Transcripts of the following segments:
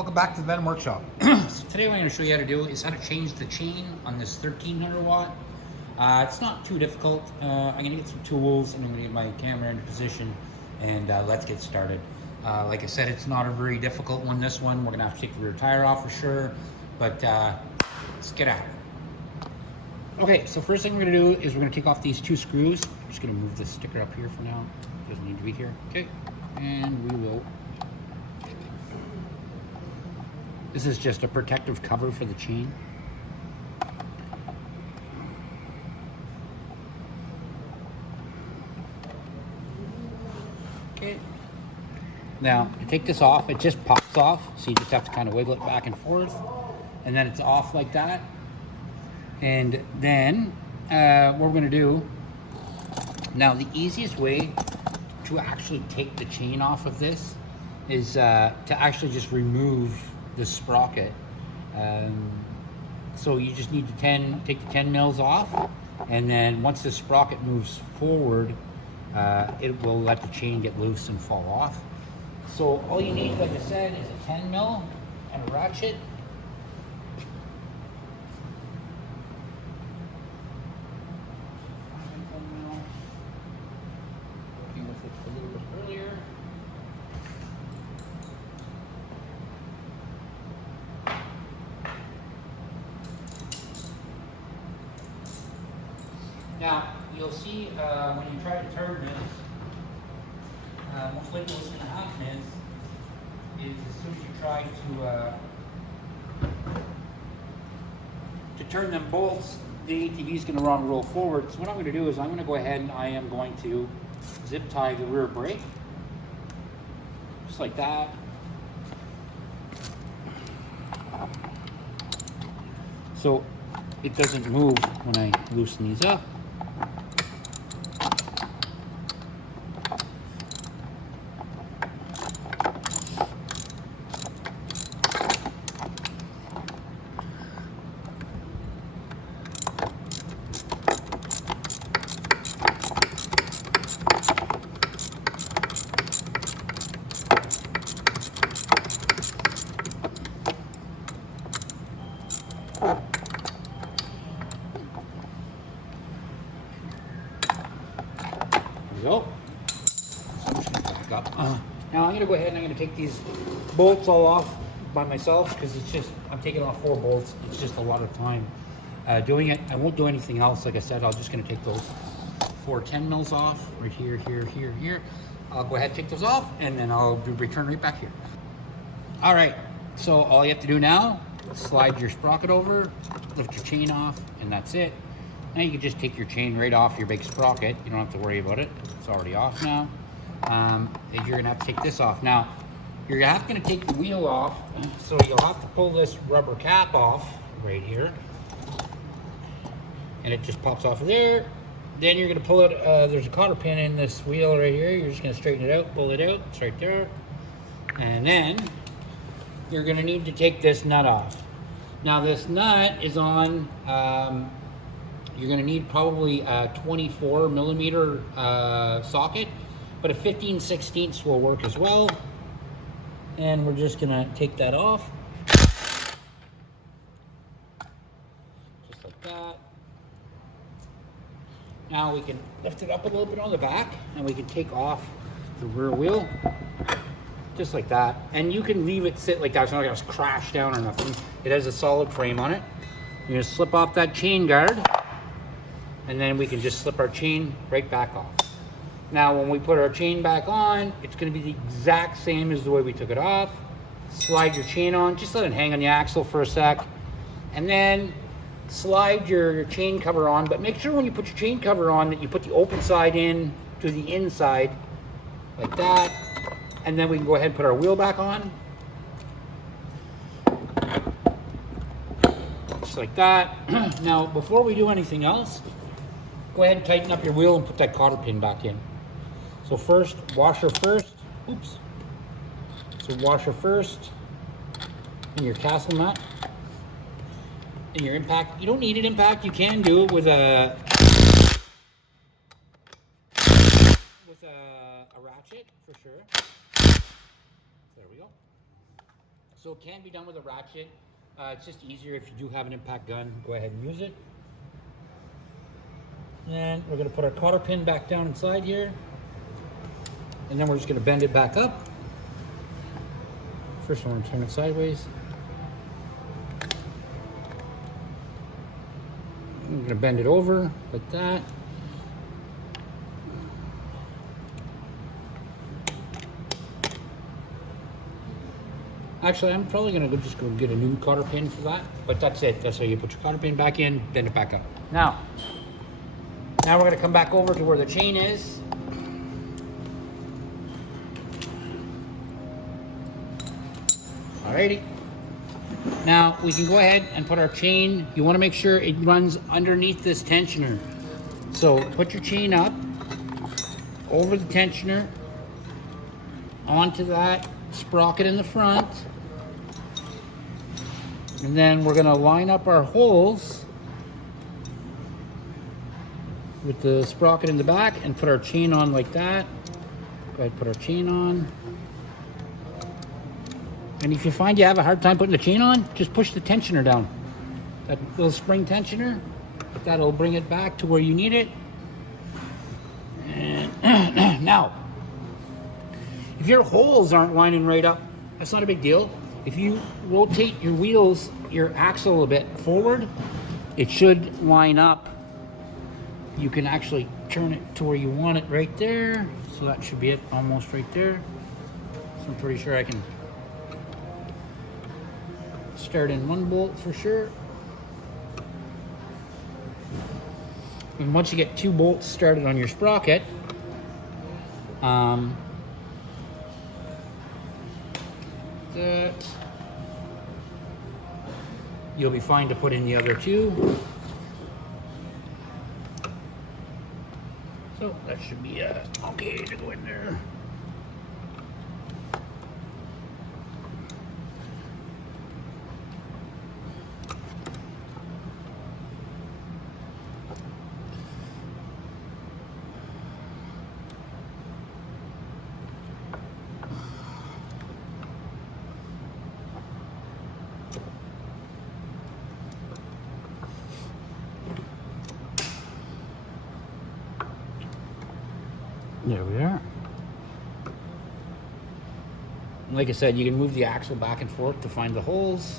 Welcome back to the Venom Workshop. So today what I'm going to show you how to do is how to change the chain on this 1300 watt. It's not too difficult. I'm going to get some tools and I'm going to get my camera into position and let's get started. Like I said, it's not a very difficult one. This one, we're going to have to take the rear tire off for sure, but let's get at it. Okay, so first thing we're going to do is we're going to take off these two screws. I'm just going to move this sticker up here for now. It doesn't need to be here. Okay, and we will. This is just a protective cover for the chain. Okay. Now, to take this off, it just pops off, so you just have to kind of wiggle it back and forth, and then it's off like that. And then, what we're going to do, now the easiest way to actually take the chain off of this is to actually just remove the sprocket. So you just need to take the 10 mils off, and then once the sprocket moves forward, it will let the chain get loose and fall off. So all you need, like I said, is a 10 mil and a ratchet. Working with it a little bit earlier. Now, you'll see when you try to turn this, most likely what's going to happen is as soon as you try to turn them bolts, the ATV is going to run roll forward. So what I'm going to do is I'm going to go ahead and I am going to zip tie the rear brake, just like that. So it doesn't move when I loosen these up. Go. So I'm just going to back up. Now I'm going to go ahead and I'm going to take these bolts all off by myself because it's just, I'm taking off 4 bolts. It's just a lot of time doing it. I won't do anything else. Like I said, I'm just going to take those 4 10 mils off right here, here, here, here. I'll go ahead and take those off and then I'll return right back here. All right. So all you have to do now, slide your sprocket over, lift your chain off, and that's it. Now you can just take your chain right off your big sprocket. You don't have to worry about it. It's already off now. You're gonna have to take this off. Now, you're gonna take the wheel off, so you'll have to pull this rubber cap off right here. And it just pops off of there. Then you're gonna pull it, there's a cotter pin in this wheel right here. You're just gonna straighten it out, pull it out, it's right there. And then, you're gonna need to take this nut off. Now this nut is on, you're going to need probably a 24 millimeter socket, but a 15/16 will work as well. And we're just going to take that off. Just like that. Now we can lift it up a little bit on the back and we can take off the rear wheel. Just like that. And you can leave it sit like that. It's not going to crash down or nothing. It has a solid frame on it. You're going to slip off that chain guard. And then we can just slip our chain right back off. Now when we put our chain back on, it's going to be the exact same as the way we took it off. Slide your chain on, just let it hang on the axle for a sec. And then slide your chain cover on, but make sure when you put your chain cover on that you put the open side in to the inside, like that. And then we can go ahead and put our wheel back on. Just like that. Now before we do anything else, go ahead and tighten up your wheel and put that cotter pin back in. So first, washer first. Oops. So washer first. And your castle nut. And your impact. You don't need an impact. You can do it with a ratchet for sure. There we go. So it can be done with a ratchet. It's just easier if you do have an impact gun, go ahead and use it. And we're gonna put our cotter pin back down inside here. And then we're just gonna bend it back up. First one, turn it sideways. I'm gonna bend it over like that. Actually, I'm probably gonna just go get a new cotter pin for that, but that's it. That's how you put your cotter pin back in, bend it back up. Now we're gonna come back over to where the chain is. Alrighty. Now we can go ahead and put our chain. You want to make sure it runs underneath this tensioner. So put your chain up over the tensioner onto that sprocket in the front. And then we're going to line up our holes with the sprocket in the back and put our chain on like that. Go ahead, put our chain on. And if you find you have a hard time putting the chain on, just push the tensioner down. That little spring tensioner, that'll bring it back to where you need it. And now, if your holes aren't lining right up, that's not a big deal. If you rotate your wheels, your axle a bit forward, it should line up. You can actually turn it to where you want it right there. So that should be it, almost right there. So I'm pretty sure I can start in one bolt for sure. And once you get 2 bolts started on your sprocket, that you'll be fine to put in the other 2. So that should be okay to go in there. There we are. Like I said, you can move the axle back and forth to find the holes.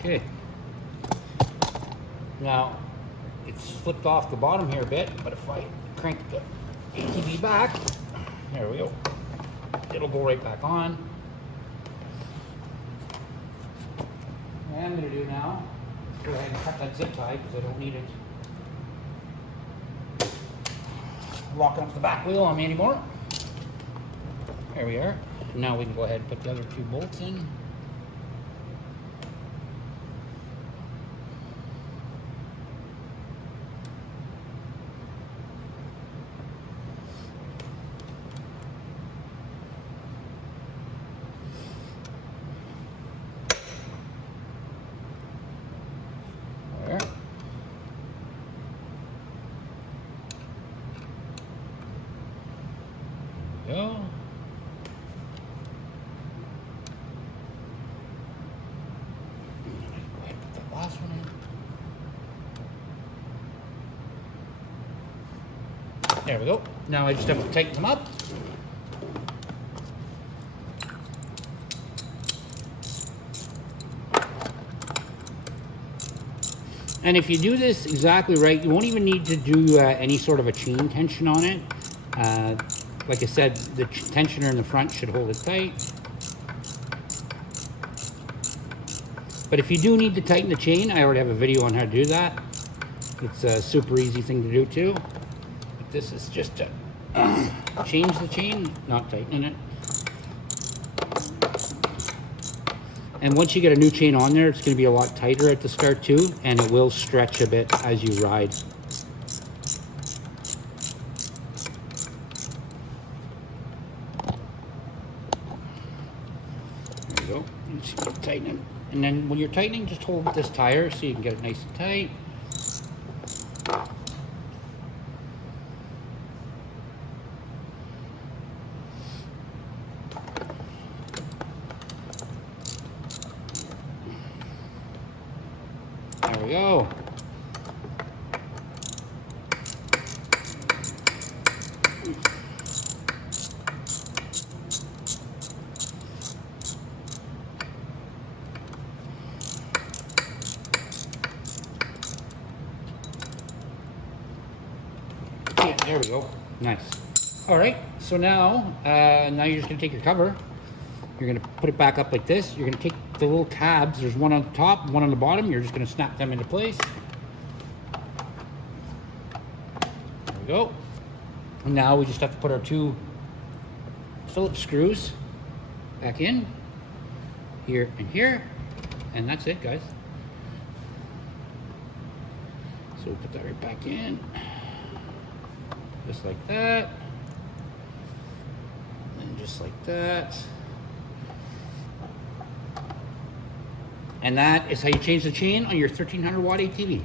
Okay. Now, it's flipped off the bottom here a bit, but if I crank the ATV back, there we go. It'll go right back on. What I'm going to do now, go ahead and cut that zip tie because I don't need it locking up the back wheel on me anymore. There we are. Now we can go ahead and put the other 2 bolts in. Go. Go ahead and put the last one in. There we go. Now I just have to tighten them up. And if you do this exactly right, you won't even need to do any sort of a chain tension on it. Like I said, the tensioner in the front should hold it tight. But if you do need to tighten the chain, I already have a video on how to do that. It's a super easy thing to do too. But this is just to change the chain, not tightening it. And once you get a new chain on there, it's going to be a lot tighter at the start too, and it will stretch a bit as you ride. you go. You just keep tightening. And then when you're tightening, just hold this tire so you can get it nice and tight. There we go. Yeah, there we go. Nice. All right. So now you're just gonna take your cover. You're gonna put it back up like this. You're gonna take the little tabs. There's one on the top, one on the bottom. You're just gonna snap them into place. There we go. And now we just have to put our 2 Phillips screws back in, here and here, and that's it, guys. So we'll put that right back in, just like that, and just like that. And that is how you change the chain on your 1300 watt ATV.